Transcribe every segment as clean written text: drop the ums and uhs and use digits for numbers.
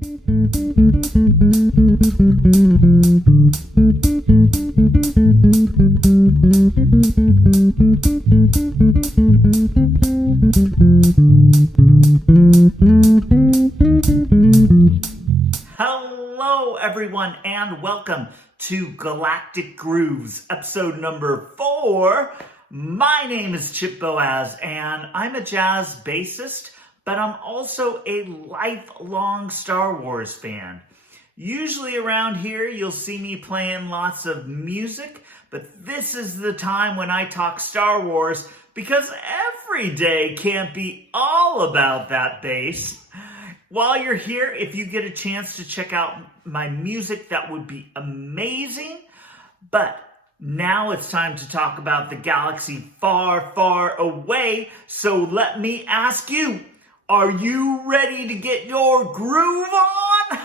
Hello, everyone, and welcome to Galactic Grooves, episode number 4. My name is Chip Boaz, and I'm a jazz bassist, but I'm also a lifelong Star Wars fan. Usually around here, you'll see me playing lots of music, but this is the time when I talk Star Wars because every day can't be all about that bass. While you're here, if you get a chance to check out my music, that would be amazing. But now it's time to talk about the galaxy far, far away. So let me ask you, are you ready to get your groove on?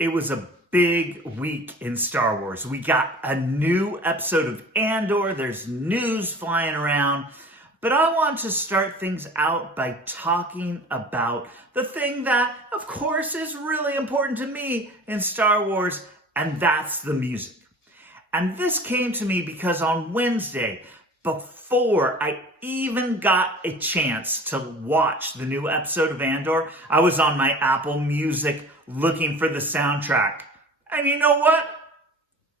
It was a big week in Star Wars. We got a new episode of Andor. There's news flying around. But I want to start things out by talking about the thing that, of course, is really important to me in Star Wars, and that's the music. And this came to me because on Wednesday, before I even got a chance to watch the new episode of Andor, I was on my Apple Music looking for the soundtrack. And you know what?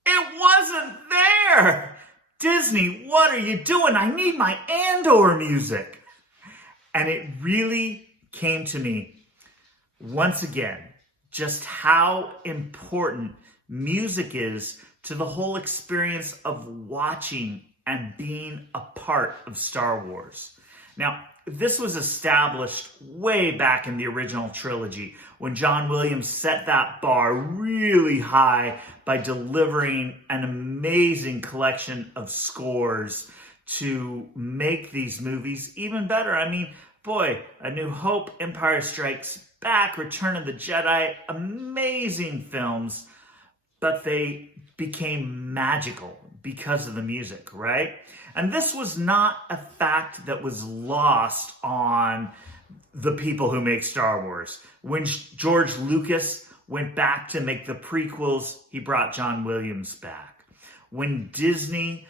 It wasn't there! Disney, what are you doing? I need my Andor music. And it really came to me once again just how important music is to the whole experience of watching and being a part of Star Wars. Now, this was established way back in the original trilogy when John Williams set that bar really high by delivering an amazing collection of scores to make these movies even better. I mean, boy, A New Hope, Empire Strikes Back, Return of the Jedi, amazing films, but they became magical because of the music, right? And this was not a fact that was lost on the people who make Star Wars. When George Lucas went back to make the prequels, he brought John Williams back. When Disney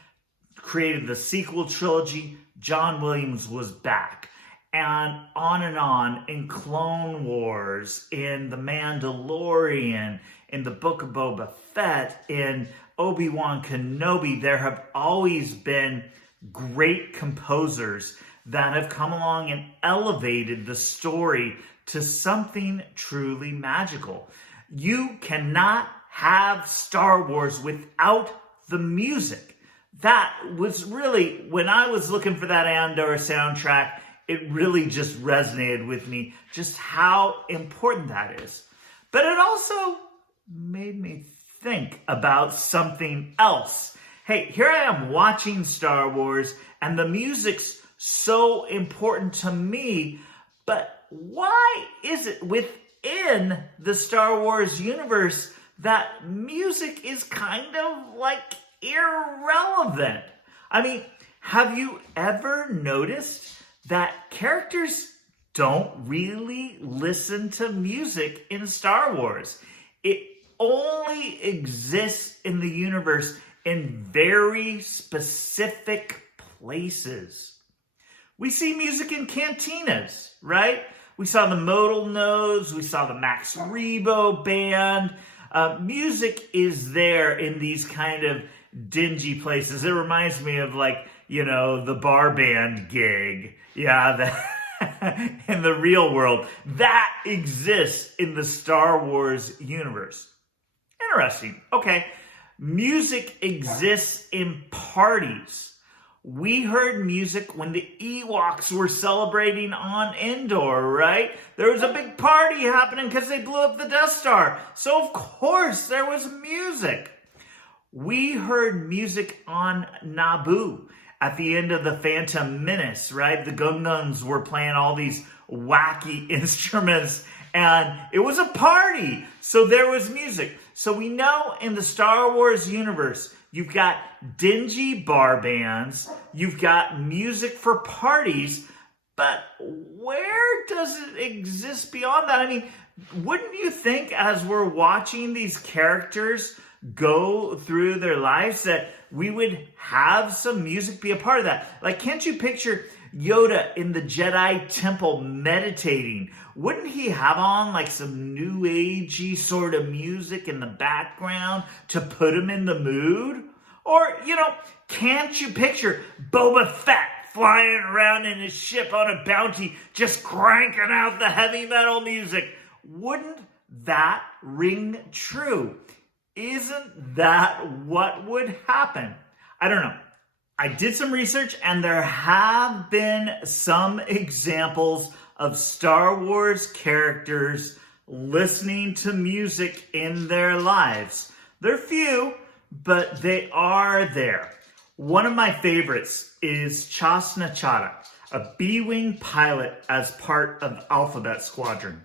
created the sequel trilogy, John Williams was back. And on in Clone Wars, in The Mandalorian, in the Book of Boba Fett, in Obi-Wan Kenobi, there have always been great composers that have come along and elevated the story to something truly magical. You cannot have Star Wars without the music. That was really, when I was looking for that Andor soundtrack, it really just resonated with me, just how important that is. But it also made me think about something else. Hey, here I am watching Star Wars, and the music's so important to me, but why is it within the Star Wars universe that music is kind of like irrelevant? I mean, have you ever noticed that characters don't really listen to music in Star Wars? It only exists in the universe in very specific places. We see music in cantinas, right? We saw the Modal Nodes, we saw the Max Rebo band. Music is there in these kind of dingy places. It reminds me of the bar band gig. Yeah, in the real world. That exists in the Star Wars universe. Interesting. Okay. Music exists in parties. We heard music when the Ewoks were celebrating on Endor, right? There was a big party happening because they blew up the Death Star. So of course there was music. We heard music on Naboo at the end of the Phantom Menace, right? The Gungans were playing all these wacky instruments, and it was a party, so there was music. So we know in the Star Wars universe, you've got dingy bar bands, you've got music for parties, but where does it exist beyond that? I mean, wouldn't you think as we're watching these characters go through their lives that we would have some music be a part of that? Like, can't you picture Yoda in the Jedi Temple meditating? Wouldn't he have on like some new agey sort of music in the background to put him in the mood? Or, can't you picture Boba Fett flying around in his ship on a bounty, just cranking out the heavy metal music? Wouldn't that ring true? Isn't that what would happen? I don't know. I did some research, and there have been some examples of Star Wars characters listening to music in their lives. They're few, but they are there. One of my favorites is Chasna Chada, a B-Wing pilot as part of Alphabet Squadron.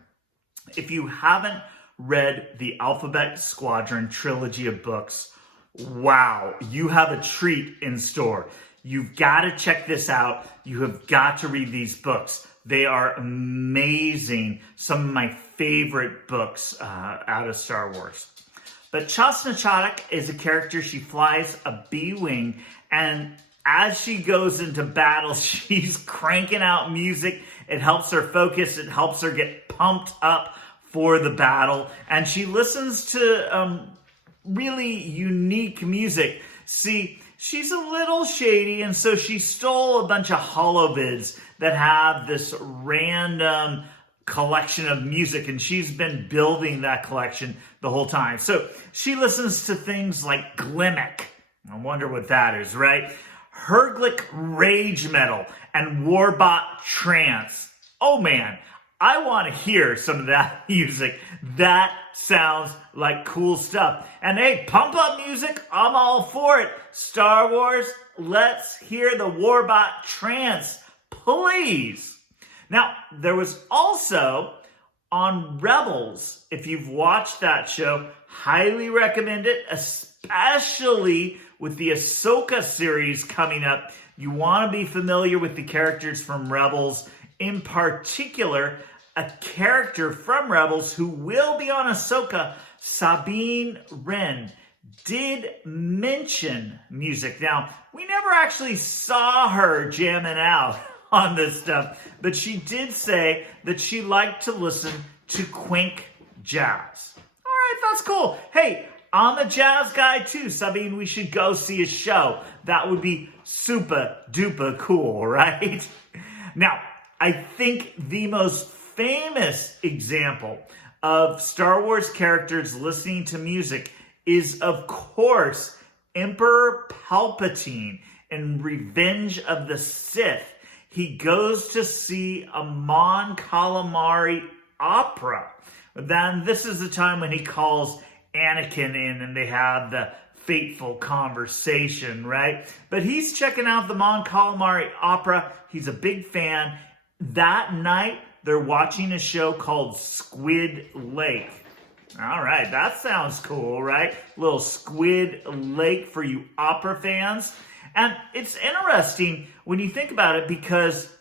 If you haven't read the Alphabet Squadron trilogy of books, wow, you have a treat in store. You've got to check this out. You have got to read these books. They are amazing. Some of my favorite books out of Star Wars. But Chasna Chada is a character. She flies a B-Wing, and as she goes into battle, she's cranking out music. It helps her focus. It helps her get pumped up for the battle. And she listens to really unique music. See, she's a little shady, and so she stole a bunch of holovids that have this random collection of music, and she's been building that collection the whole time. So she listens to things like Glimmick. I wonder what that is, right? Herglick Rage Metal and Warbot Trance. Oh man, I want to hear some of that music. That sounds like cool stuff. And hey, pump up music, I'm all for it. Star Wars, let's hear the Warbot Trance, please. Now, there was also on Rebels, if you've watched that show, highly recommend it, especially with the Ahsoka series coming up. You want to be familiar with the characters from Rebels, in particular, a character from Rebels who will be on Ahsoka, Sabine Wren, did mention music. Now, we never actually saw her jamming out on this stuff, but she did say that she liked to listen to Quink jazz. All right, that's cool. Hey, I'm a jazz guy too, Sabine. We should go see a show. That would be super duper cool, right? Now, I think the most famous example of Star Wars characters listening to music is, of course, Emperor Palpatine in Revenge of the Sith. He goes to see a Mon Calamari opera. Then this is the time when he calls Anakin in and they have the fateful conversation, right? But he's checking out the Mon Calamari opera. He's a big fan. That night, they're watching a show called Squid Lake. All right, that sounds cool, right? Little Squid Lake for you opera fans. And it's interesting when you think about it because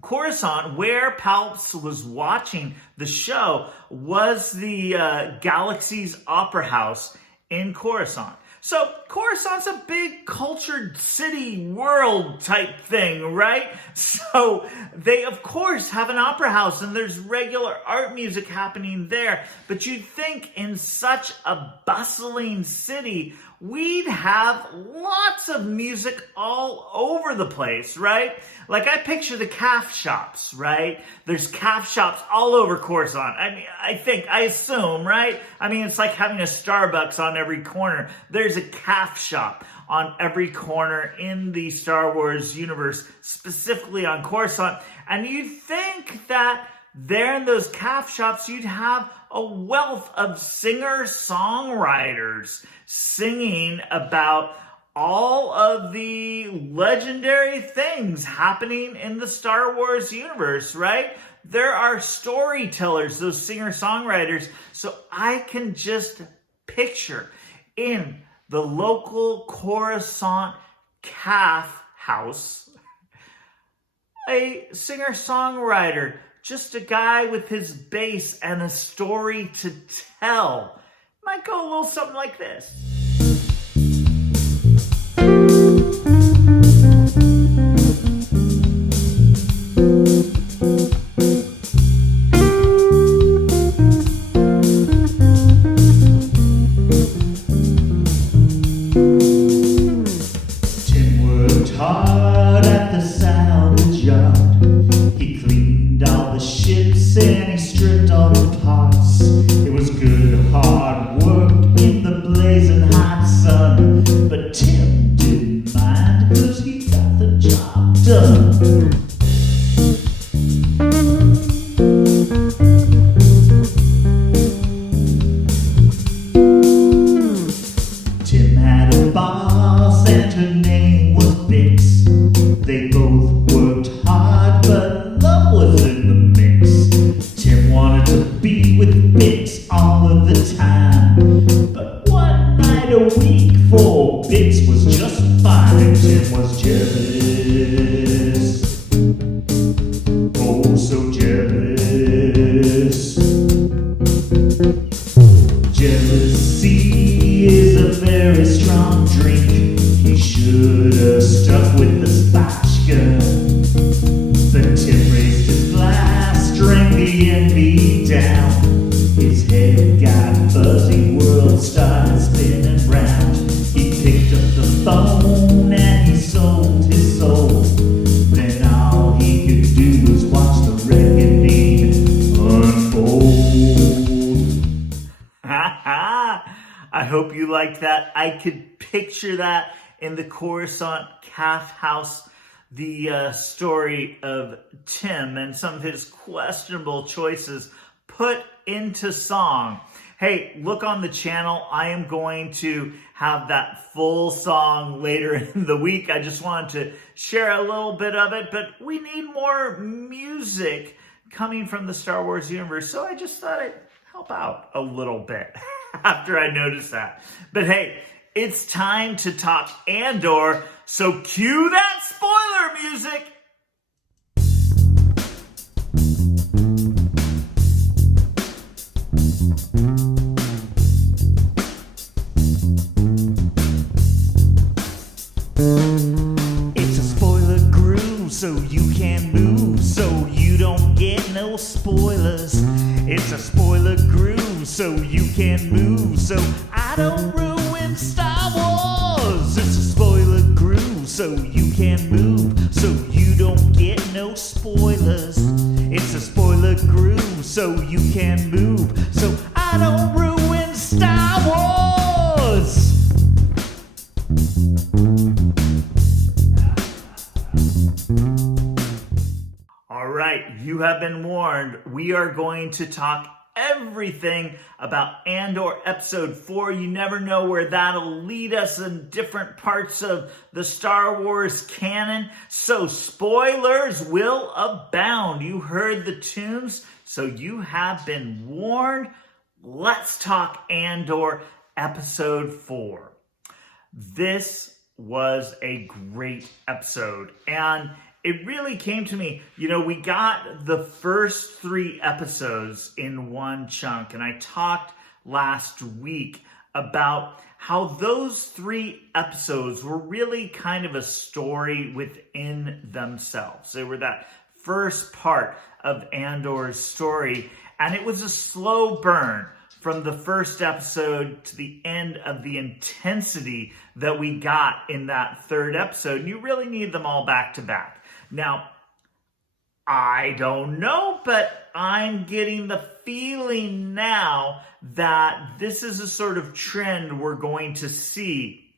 Coruscant, where Palps was watching the show, was the Galaxy's Opera House in Coruscant. So Coruscant's a big cultured city world type thing, right? So they, of course, have an opera house and there's regular art music happening there. But you'd think in such a bustling city, we'd have lots of music all over the place, right? Like I picture the calf shops, right? There's calf shops all over Coruscant. I assume, right? I mean, it's like having a Starbucks on every corner. There's a calf shop on every corner in the Star Wars universe, specifically on Coruscant. And you'd think that there in those calf shops, you'd have a wealth of singer-songwriters singing about all of the legendary things happening in the Star Wars universe, right? There are storytellers, those singer-songwriters, so I can just picture in the local Coruscant calf house a singer-songwriter, just a guy with his bass and a story to tell. Might go a little something like this. Timm had a boss and her name was Bix. They both worked hard, but love was in the mix. Timm wanted to be with Bix all of the time, but one night a week for Bix was just fine. Timm was jealous, oh so jealous. Jealousy is a very strong drink. He should have stuck with the spatchka. But Timm raised his glass, drank the envy down. His head got fuzzy, world started spinning round. He picked up the phone and he sold his soul. Then all he could do was watch the reckoning unfold. I hope you liked that. I could picture that in the Coruscant calf house, the story of Timm and some of his questionable choices put into song. Hey, look on the channel. I am going to have that full song later in the week. I just wanted to share a little bit of it, but we need more music coming from the Star Wars universe, so I just thought I'd help out a little bit after I noticed that. But hey, it's time to talk Andor, so cue that spoiler music. It's a spoiler groove, so you can move, so you don't get no spoilers. It's a spoiler groove, so you can move, so I don't ruin Star Wars. It's a spoiler groove, so you can move, so you don't get no spoilers. It's a spoiler groove, so you can move, so I don't ruin Star Wars. All right, you have been warned. We are going to talk everything about Andor Episode 4. You never know where that'll lead us in different parts of the Star Wars canon. So spoilers will abound. You heard the tunes, so you have been warned. Let's talk Andor Episode 4. This was a great episode, and it really came to me, we got the first 3 episodes in one chunk, and I talked last week about how those 3 episodes were really kind of a story within themselves. They were that first part of Andor's story, and it was a slow burn from the first episode to the end of the intensity that we got in that 3rd episode. You really need them all back to back. Now, I don't know, but I'm getting the feeling now that this is a sort of trend we're going to see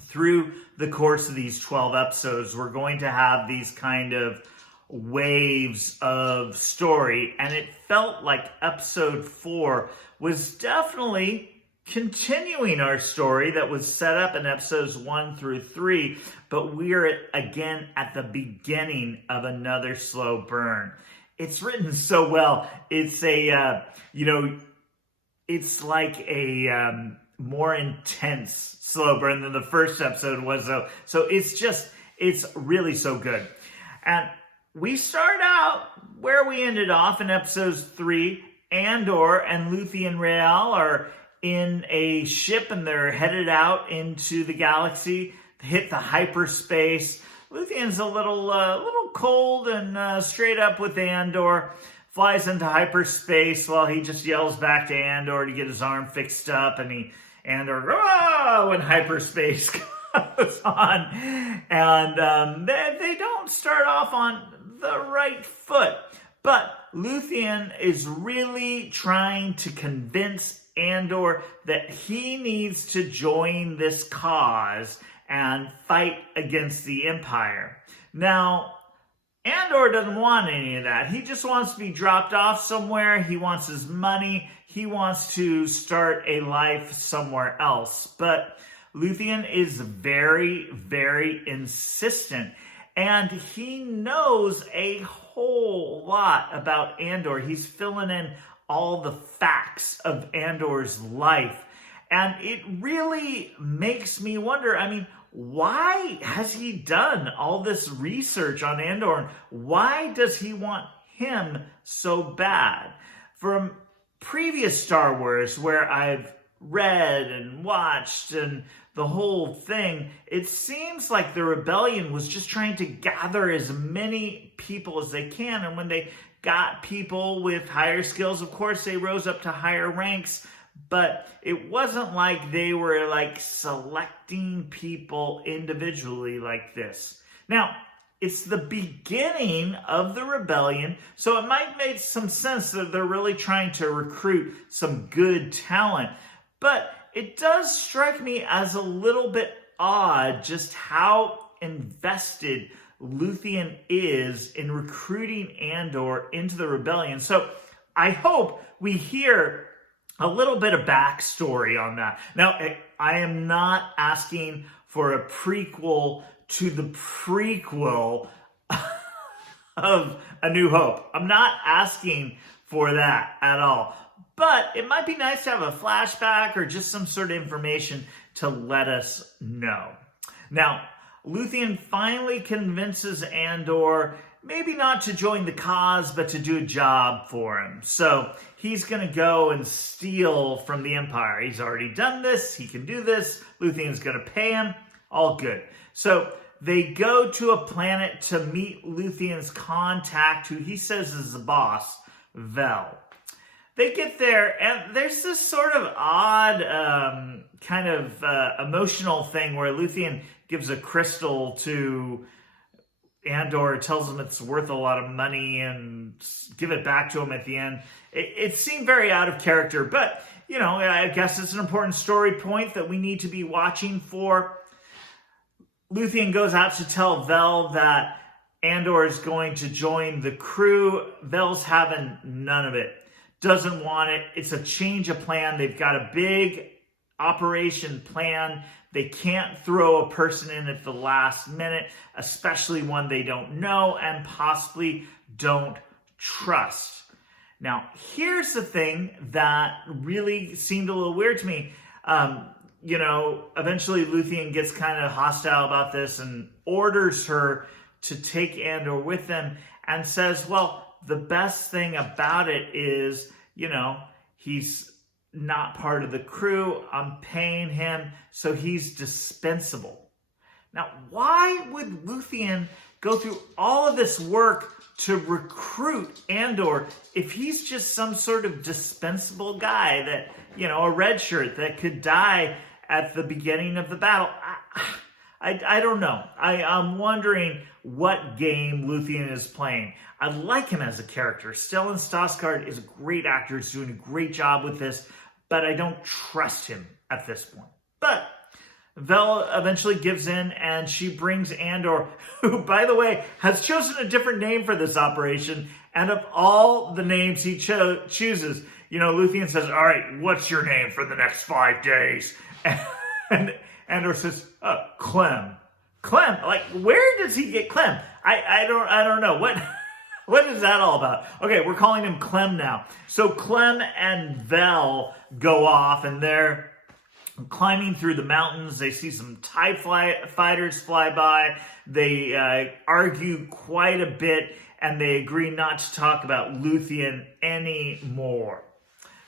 through the course of these 12 episodes. We're going to have these kind of waves of story, and it felt like episode 4 was definitely continuing our story that was set up in episodes 1 through 3, but we're again at the beginning of another slow burn. It's written so well. It's it's like a more intense slow burn than the first episode was, though. So it's really so good. And we start out where we ended off in episodes 3. Andor and Luthien Rael are in a ship and they're headed out into the galaxy, hit the hyperspace. Luthien's a little cold and straight up with Andor. Flies into hyperspace while he just yells back to Andor to get his arm fixed up, and Andor, oh, when hyperspace goes on. And they don't start off on the right foot. But Luthien is really trying to convince Andor that he needs to join this cause and fight against the Empire. Now, Andor doesn't want any of that. He just wants to be dropped off somewhere. He wants his money. He wants to start a life somewhere else. But Luthien is very, very insistent. And he knows a whole lot about Andor. He's filling in all the facts of Andor's life. And it really makes me wonder, why has he done all this research on Andor? Why does he want him so bad? From previous Star Wars, where I've read and watched and the whole thing, it seems like the rebellion was just trying to gather as many people as they can. And when they got people with higher skills, of course, they rose up to higher ranks. But it wasn't like they were selecting people individually like this. Now, it's the beginning of the rebellion, so it might make some sense that they're really trying to recruit some good talent. But it does strike me as a little bit odd just how invested Luthien is in recruiting Andor into the rebellion. So I hope we hear a little bit of backstory on that. Now, I am not asking for a prequel to the prequel of A New Hope. I'm not asking for that at all. But it might be nice to have a flashback or just some sort of information to let us know. Now, Luthien finally convinces Andor maybe not to join the cause, but to do a job for him. So he's going to go and steal from the Empire. He's already done this. He can do this. Luthien's going to pay him. All good. So they go to a planet to meet Luthien's contact, who he says is the boss, Vel. They get there, and there's this sort of odd emotional thing where Luthien gives a crystal to Andor, tells him it's worth a lot of money, and give it back to him at the end. It seemed very out of character, but, I guess it's an important story point that we need to be watching for. Luthien goes out to tell Vel that Andor is going to join the crew. Vel's having none of it. Doesn't want it. It's a change of plan. They've got a big operation plan. They can't throw a person in at the last minute, especially one they don't know and possibly don't trust. Now, here's the thing that really seemed a little weird to me. Eventually Luthien gets kind of hostile about this and orders her to take Andor with them and says, well, the best thing about it is, he's not part of the crew. I'm paying him, so he's dispensable. Now, why would Luthien go through all of this work to recruit Andor if he's just some sort of dispensable guy that, a red shirt that could die at the beginning of the battle? I don't know. I'm wondering what game Luthien is playing. I like him as a character. Stellan Skarsgård is a great actor. He's doing a great job with this, but I don't trust him at this point. But Vel eventually gives in, and she brings Andor, who, by the way, has chosen a different name for this operation. And of all the names he chooses, Luthien says, all right, what's your name for the next 5 days? And Andor says, Clem. Clem? Like, where does he get Clem? I don't know. What is that all about? Okay, we're calling him Clem now. So Clem and Vel go off, and they're climbing through the mountains. They see some TIE fighters fly by. They argue quite a bit, and they agree not to talk about Luthien anymore.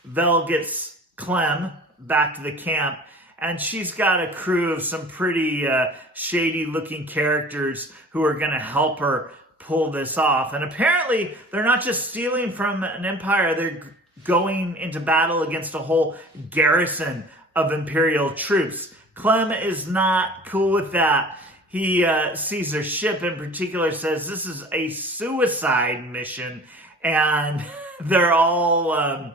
Vel gets Clem back to the camp, and she's got a crew of some pretty shady-looking characters who are going to help her pull this off. And apparently, they're not just stealing from an empire. They're going into battle against a whole garrison of Imperial troops. Clem is not cool with that. He sees their ship in particular, says this is a suicide mission, and they're all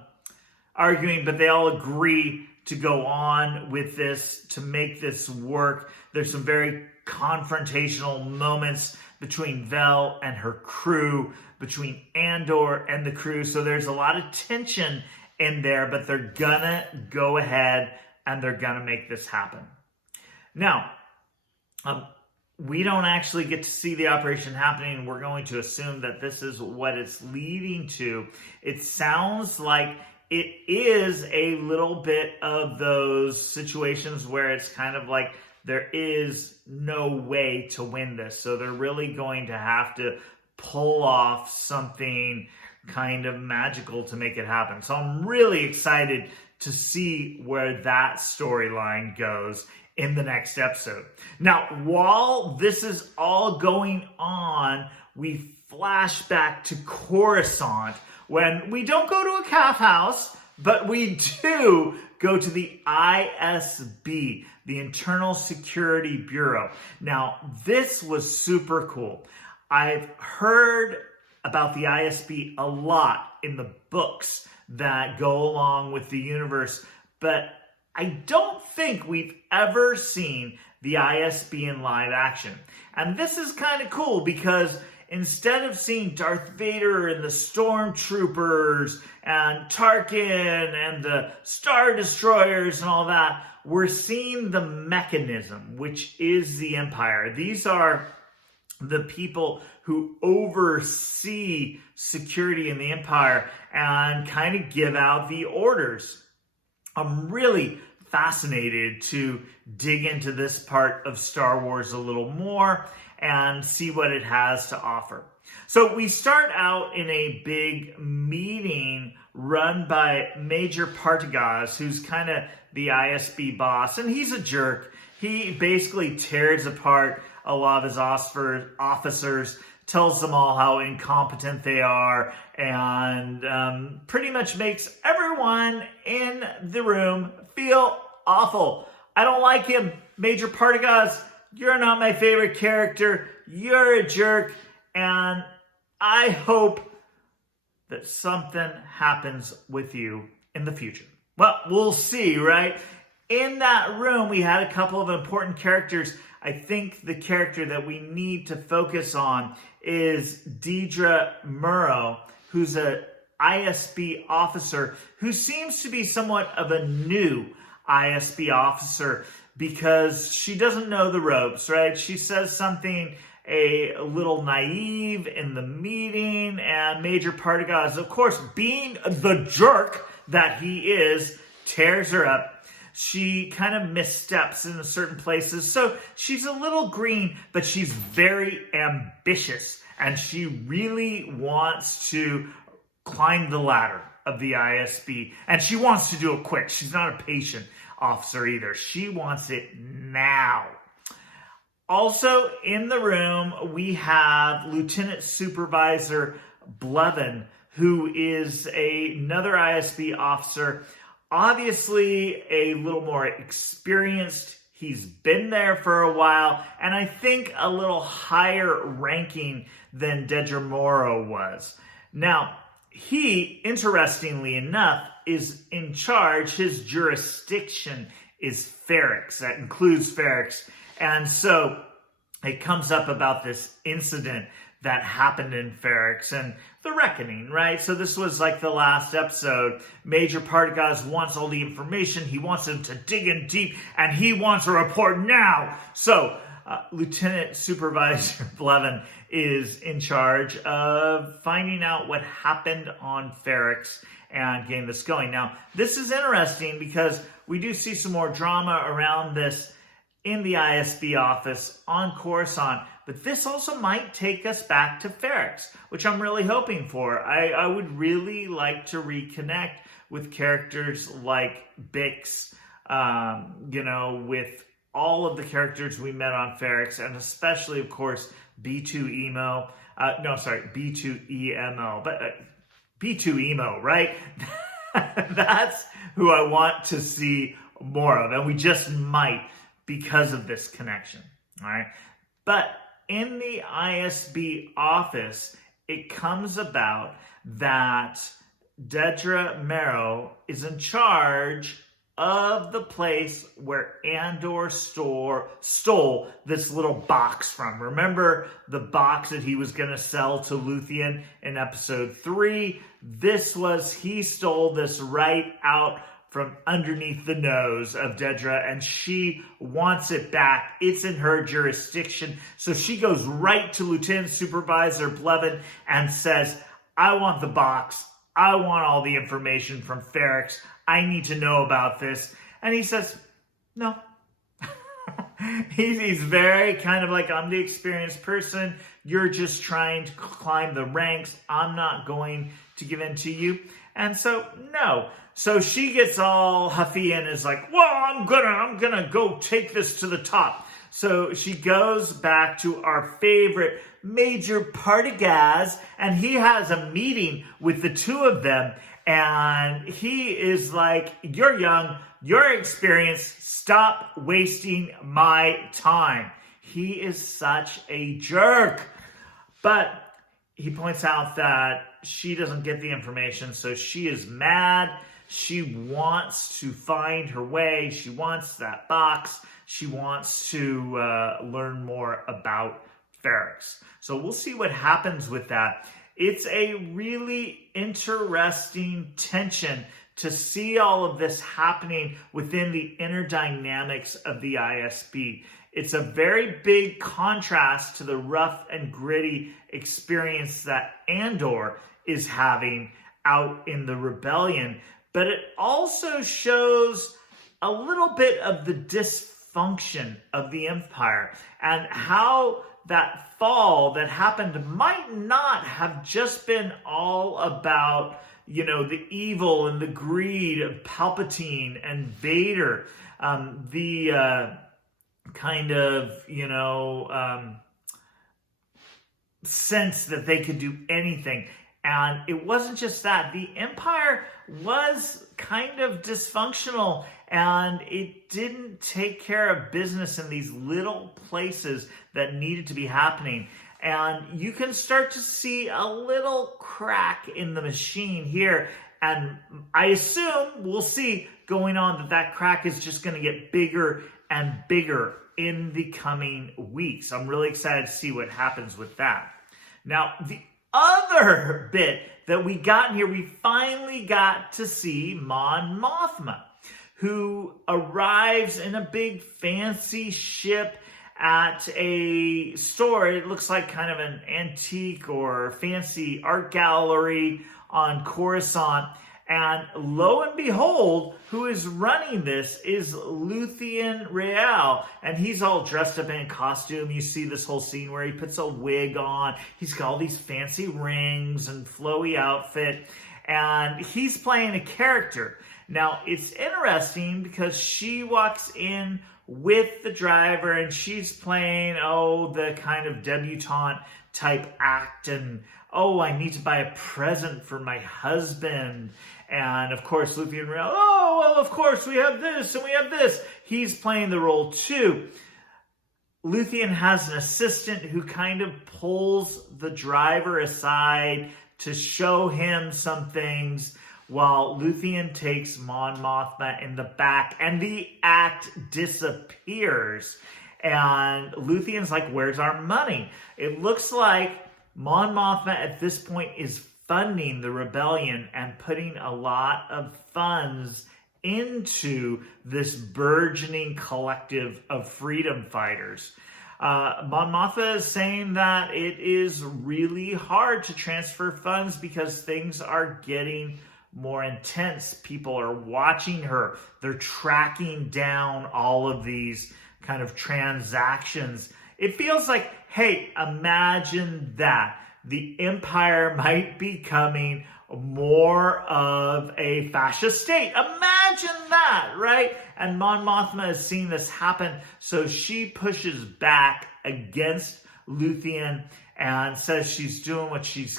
arguing, but they all agree to go on with this, to make this work. There's some very confrontational moments between Vel and her crew, between Andor and the crew, so there's a lot of tension in there, but they're gonna go ahead and they're gonna make this happen. Now, we don't actually get to see the operation happening. We're going to assume that this is what it's leading to. It sounds like it is a little bit of those situations where it's kind of like there is no way to win this. So they're really going to have to pull off something kind of magical to make it happen. So I'm really excited to see where that storyline goes in the next episode. Now, while this is all going on, we flash back to Coruscant when we don't go to a calf house, but we do go to the ISB, the Internal Security Bureau. Now, this was super cool. I've heard about the ISB a lot in the books that go along with the universe, but I don't think we've ever seen the ISB in live action. And this is kind of cool because instead of seeing Darth Vader and the Stormtroopers and Tarkin and the Star Destroyers and all that, we're seeing the mechanism, which is the Empire. These are the people who oversee security in the Empire and kind of give out the orders. I'm really fascinated to dig into this part of Star Wars a little more and see what it has to offer. So we start out in a big meeting run by Major Partagaz, who's kind of the ISB boss, and he's a jerk. He basically tears apart a lot of his officers, tells them all how incompetent they are, and pretty much makes everyone in the room feel awful. I don't like him. Major Partagaz, you're not my favorite character. You're a jerk, and I hope that something happens with you in the future. Well, we'll see, right? In that room, we had a couple of important characters. I think the character that we need to focus on is Dedra Murrow, who's a ISB officer who seems to be somewhat of a new ISB officer because she doesn't know the ropes, right? She says something a little naive in the meeting, and Major Partagaz, of course, being the jerk that he is, tears her up. She kind of missteps in certain places. So she's a little green, but she's very ambitious. And she really wants to climb the ladder of the ISB. And she wants to do it quick. She's not a patient officer either. She wants it now. Also in the room, we have Lieutenant Supervisor Blevin, who is another ISB officer, obviously a little more experienced. He's been there for a while, and I think a little higher ranking than Dedra Murrow was. Now, he, interestingly enough, is in charge. His jurisdiction is Ferrix. That includes Ferrix. And so it comes up about this incident that happened in Ferrix and the reckoning, right? So this was like the last episode. Major Partagas wants all the information. He wants them to dig in deep, and he wants a report now. So Lieutenant Supervisor Blevin is in charge of finding out what happened on Ferrix and getting this going. Now, this is interesting because we do see some more drama around this in the ISB office on Coruscant, but this also might take us back to Ferrix, which I'm really hoping for. I would really like to reconnect with characters like Bix, with all of the characters we met on Ferrix, and especially, of course, B2EMO. B2EMO, but B2EMO, right? That's who I want to see more of, and we just might because of this connection, all right? But in the ISB office, it comes about that Dedra Meero is in charge of the place where Andor stole this little box from. Remember the box that he was going to sell to Luthien in episode 3? He stole this right out from underneath the nose of Dedra, and she wants it back. It's in her jurisdiction. So she goes right to Lieutenant Supervisor Blevin and says, I want the box. I want all the information from Ferrix. I need to know about this. And he says, no. He's very kind of like, I'm the experienced person. You're just trying to climb the ranks. I'm not going to give in to you. And so, no. So she gets all huffy and is like, well, I'm gonna go take this to the top. So she goes back to our favorite Major Partagas, and he has a meeting with the two of them, and he is like, you're young, you're experienced, stop wasting my time. He is such a jerk. But he points out that she doesn't get the information, so she is mad. She wants to find her way. She wants that box. She wants to learn more about Ferrix. So we'll see what happens with that. It's a really interesting tension to see all of this happening within the inner dynamics of the ISB. It's a very big contrast to the rough and gritty experience that Andor is having out in the rebellion. But it also shows a little bit of the dysfunction of the Empire and how that fall that happened might not have just been all about, the evil and the greed of Palpatine and Vader, sense that they could do anything. And it wasn't just that. The Empire was kind of dysfunctional, and it didn't take care of business in these little places that needed to be happening. And you can start to see a little crack in the machine here. And I assume we'll see going on that crack is just going to get bigger and bigger in the coming weeks. I'm really excited to see what happens with that. Now, the other bit that we got in here, we finally got to see Mon Mothma, who arrives in a big fancy ship at a store. It looks like kind of an antique or fancy art gallery on Coruscant. And lo and behold, who is running this is Luthien Rael. And he's all dressed up in costume. You see this whole scene where he puts a wig on. He's got all these fancy rings and flowy outfit. And he's playing a character. Now, it's interesting because she walks in with the driver and she's playing, the kind of debutante type act. And, I need to buy a present for my husband. And of course, Luthien Rael, of course, we have this and we have this. He's playing the role too. Luthien has an assistant who kind of pulls the driver aside to show him some things while Luthien takes Mon Mothma in the back and the act disappears. And Luthien's like, where's our money? It looks like Mon Mothma at this point is funding the rebellion and putting a lot of funds into this burgeoning collective of freedom fighters. Mon Mothma is saying that it is really hard to transfer funds because things are getting more intense. People are watching her. They're tracking down all of these kind of transactions. It feels like, hey, imagine that. The Empire might be becoming more of a fascist state. Imagine that, right? And Mon Mothma is seeing this happen, so she pushes back against Luthien and says she's doing what she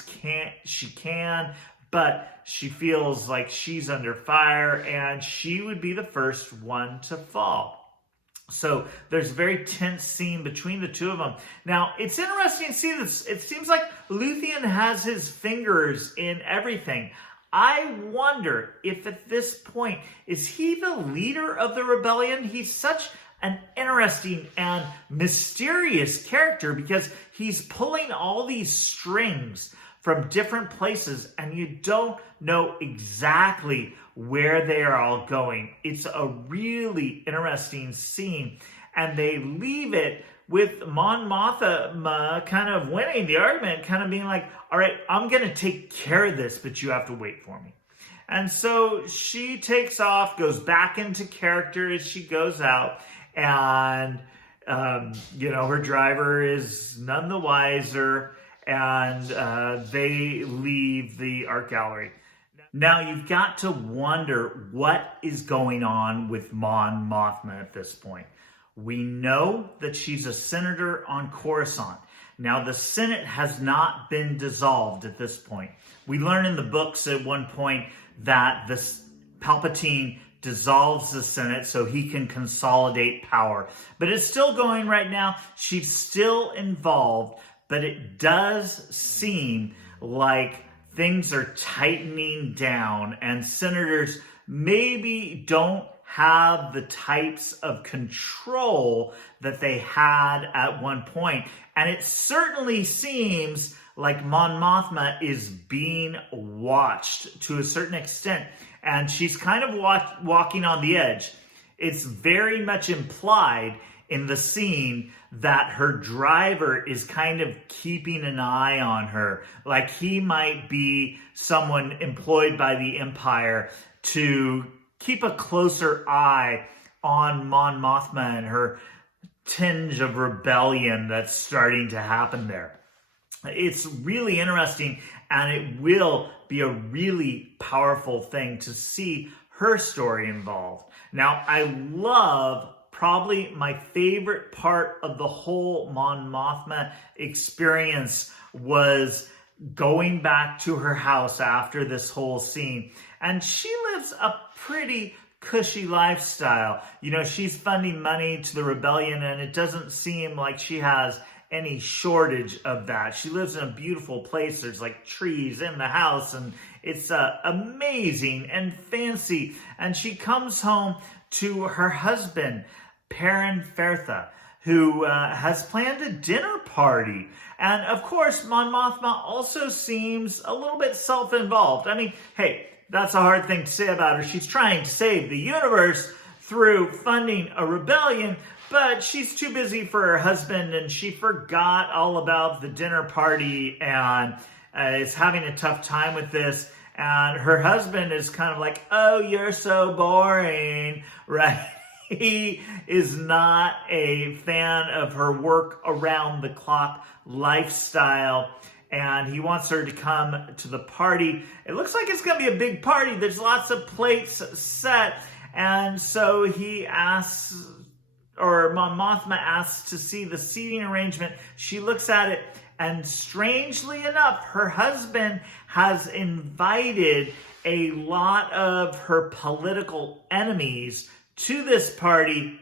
can, but she feels like she's under fire and she would be the first one to fall. So there's a very tense scene between the two of them. Now, it's interesting to see this. It seems like Luthien has his fingers in everything. I wonder if at this point, is he the leader of the rebellion? He's such an interesting and mysterious character because he's pulling all these strings from different places and you don't know exactly where they are all going. It's a really interesting scene, and they leave it with Mon Mothma kind of winning the argument, kind of being like, all right, I'm going to take care of this, but you have to wait for me. And so she takes off, goes back into character as she goes out, and, her driver is none the wiser, and they leave the art gallery. Now, you've got to wonder what is going on with Mon Mothma at this point. We know that she's a senator on Coruscant. Now, the Senate has not been dissolved at this point. We learn in the books at one point that Palpatine dissolves the Senate so he can consolidate power. But it's still going right now. She's still involved, but it does seem like things are tightening down and senators maybe don't have the types of control that they had at one point. And it certainly seems like Mon Mothma is being watched to a certain extent. And she's kind of walking on the edge. It's very much implied in the scene that her driver is kind of keeping an eye on her. Like he might be someone employed by the Empire to keep a closer eye on Mon Mothma and her tinge of rebellion that's starting to happen there. It's really interesting, and it will be a really powerful thing to see her story involved. Now, I love probably my favorite part of the whole Mon Mothma experience was going back to her house after this whole scene. And she lives a pretty cushy lifestyle. She's funding money to the rebellion, and it doesn't seem like she has any shortage of that. She lives in a beautiful place. There's like trees in the house, and it's amazing and fancy. And she comes home to her husband, Perrin Fertha, who has planned a dinner party. And of course, Mon Mothma also seems a little bit self-involved. I mean, hey, that's a hard thing to say about her. She's trying to save the universe through funding a rebellion, but she's too busy for her husband, and she forgot all about the dinner party and is having a tough time with this. And her husband is kind of like, oh, you're so boring, right? He is not a fan of her work around the clock lifestyle, and he wants her to come to the party. It looks like it's going to be a big party. There's lots of plates set, and so he asks, or Mon Mothma asks to see the seating arrangement. She looks at it, and strangely enough, her husband has invited a lot of her political enemies to this party,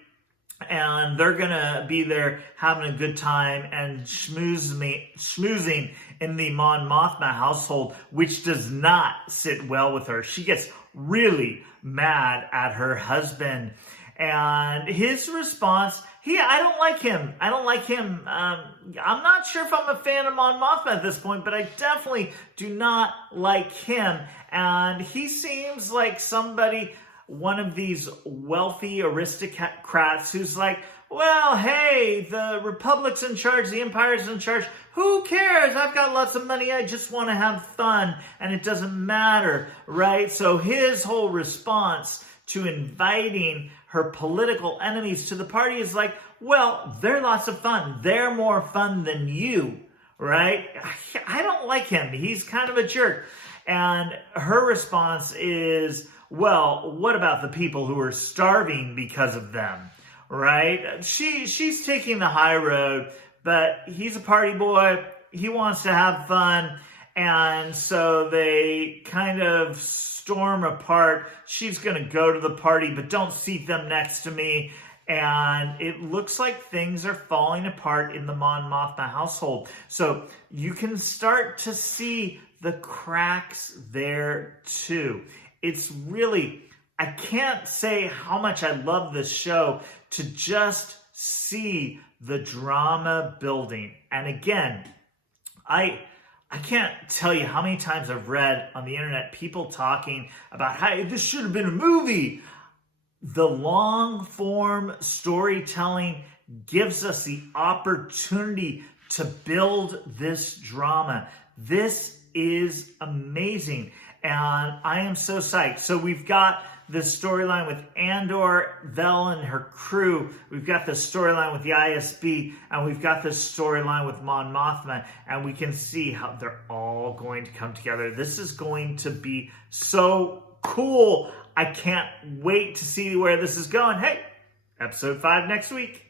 and they're gonna be there having a good time and schmoozing in the Mon Mothma household, which does not sit well with her. She gets really mad at her husband, And his response, I don't like him. I'm not sure if I'm a fan of Mon Mothma at this point, but I definitely do not like him. And he seems like somebody, one of these wealthy aristocrats who's like, well, hey, the Republic's in charge, the Empire's in charge. Who cares? I've got lots of money. I just want to have fun, and it doesn't matter, right? So his whole response to inviting her political enemies to the party is like, well, they're lots of fun. They're more fun than you, right? I don't like him. He's kind of a jerk. And her response is, well, what about the people who are starving because of them? Right? She's taking the high road, but he's a party boy. He wants to have fun. And so they kind of storm apart. She's going to go to the party, but don't seat them next to me. And it looks like things are falling apart in the Mon Mothma household. So you can start to see the cracks there too. It's really, I can't say how much I love this show to just see the drama building. And again, I can't tell you how many times I've read on the internet people talking about how this should have been a movie. The long form storytelling gives us the opportunity to build this drama. This is amazing. And I am so psyched. So we've got this storyline with Andor, Vel, and her crew. We've got this storyline with the ISB, and we've got this storyline with Mon Mothma, and we can see how they're all going to come together. This is going to be so cool. I can't wait to see where this is going. Hey, episode 5 next week.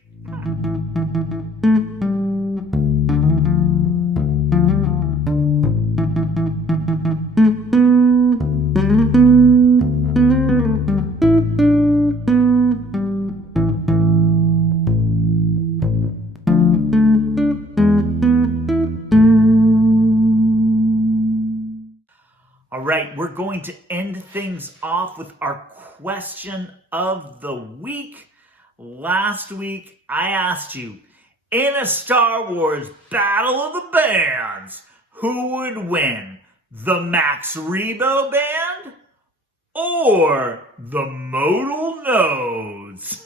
All right, we're going to end things off with our question of the week. Last week, I asked you, in a Star Wars Battle of the Bands, who would win? The Max Rebo Band or the Modal Nodes?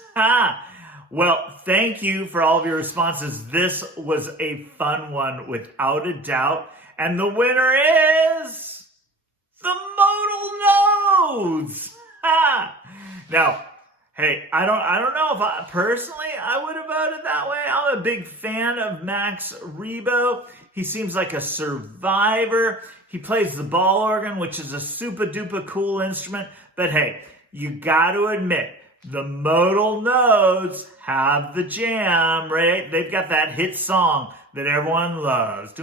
Well, thank you for all of your responses. This was a fun one without a doubt. And the winner is the Modal Nodes. Now, hey, I don't know if I would have voted that way. I'm a big fan of Max Rebo. He seems like a survivor. He plays the ball organ, which is a super duper cool instrument. But hey, you got to admit, the Modal Nodes have the jam, right? They've got that hit song that everyone loves.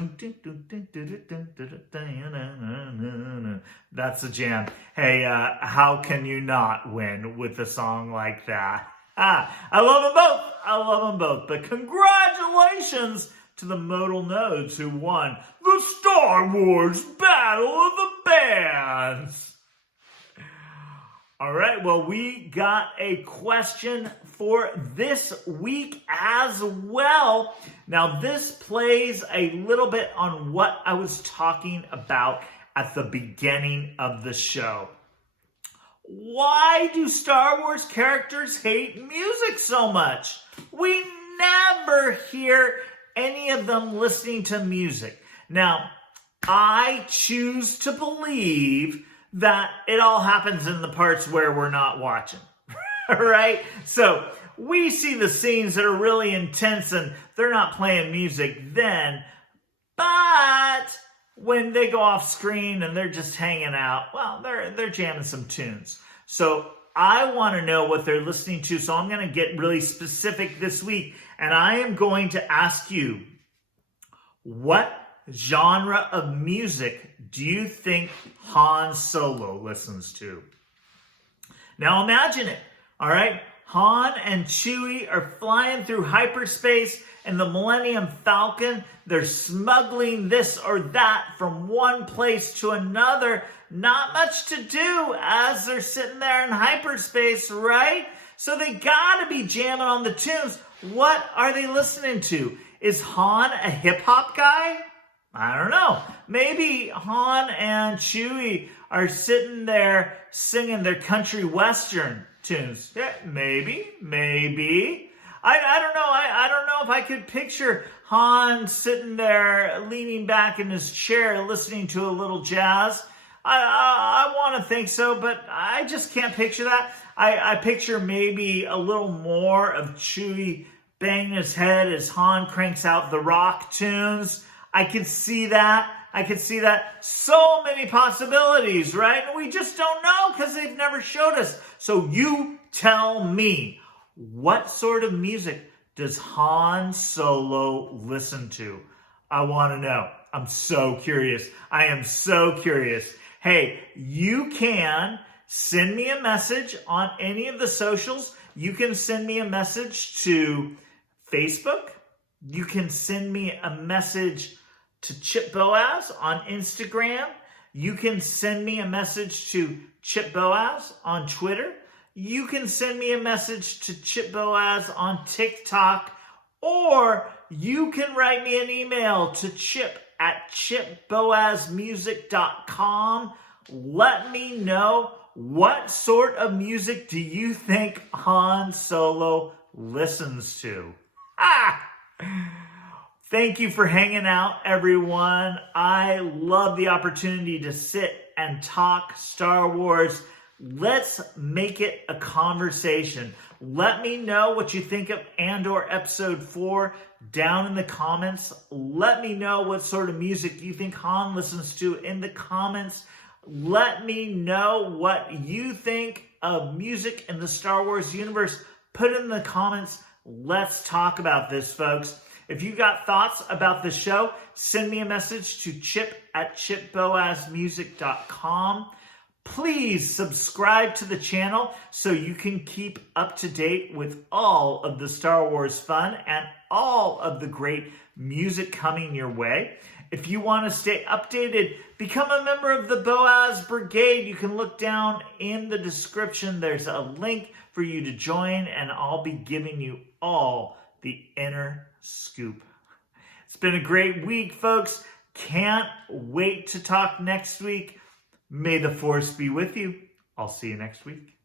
That's the jam. Hey, how can you not win with a song like that? I love them both. I love them both. But congratulations to the Modal Nodes who won the Star Wars Battle of the Bands. All right, well, we got a question for this week as well. Now, this plays a little bit on what I was talking about at the beginning of the show. Why do Star Wars characters hate music so much? We never hear any of them listening to music. Now, I choose to believe that it all happens in the parts where we're not watching, right? So we see the scenes that are really intense and they're not playing music then, but when they go off screen and they're just hanging out, well, they're jamming some tunes. So I want to know what they're listening to, so I'm going to get really specific this week, and I am going to ask you, what genre of music do you think Han Solo listens to? Now imagine it, all right? Han and Chewie are flying through hyperspace in the Millennium Falcon. They're smuggling this or that from one place to another. Not much to do as they're sitting there in hyperspace, right? So they gotta be jamming on the tunes. What are they listening to? Is Han a hip-hop guy? I don't know. Maybe Han and Chewie are sitting there singing their country western tunes. Yeah, maybe. I don't know. I don't know if I could picture Han sitting there leaning back in his chair listening to a little jazz. I want to think so, but I just can't picture that. I picture maybe a little more of Chewie banging his head as Han cranks out the rock tunes. I could see that. So many possibilities, right? And we just don't know because they've never showed us. So you tell me, what sort of music does Han Solo listen to? I want to know. I'm so curious. I am so curious. Hey, you can send me a message on any of the socials. You can send me a message to Facebook. You can send me a message to Chip Boaz on Instagram. You can send me a message to Chip Boaz on Twitter. You can send me a message to Chip Boaz on TikTok. Or you can write me an email to chip@chipboazmusic.com. Let me know, what sort of music do you think Han Solo listens to? Thank you for hanging out, everyone. I love the opportunity to sit and talk Star Wars. Let's make it a conversation. Let me know what you think of Andor Episode 4 down in the comments. Let me know what sort of music you think Han listens to in the comments. Let me know what you think of music in the Star Wars universe. Put it in the comments. Let's talk about this, folks. If you got thoughts about the show, send me a message to chip@chipboazmusic.com. Please subscribe to the channel so you can keep up to date with all of the Star Wars fun and all of the great music coming your way. If you want to stay updated, become a member of the Boaz Brigade. You can look down in the description. There's a link for you to join, and I'll be giving you all the inner scoop. It's been a great week, folks. Can't wait to talk next week. May the Force be with you. I'll see you next week.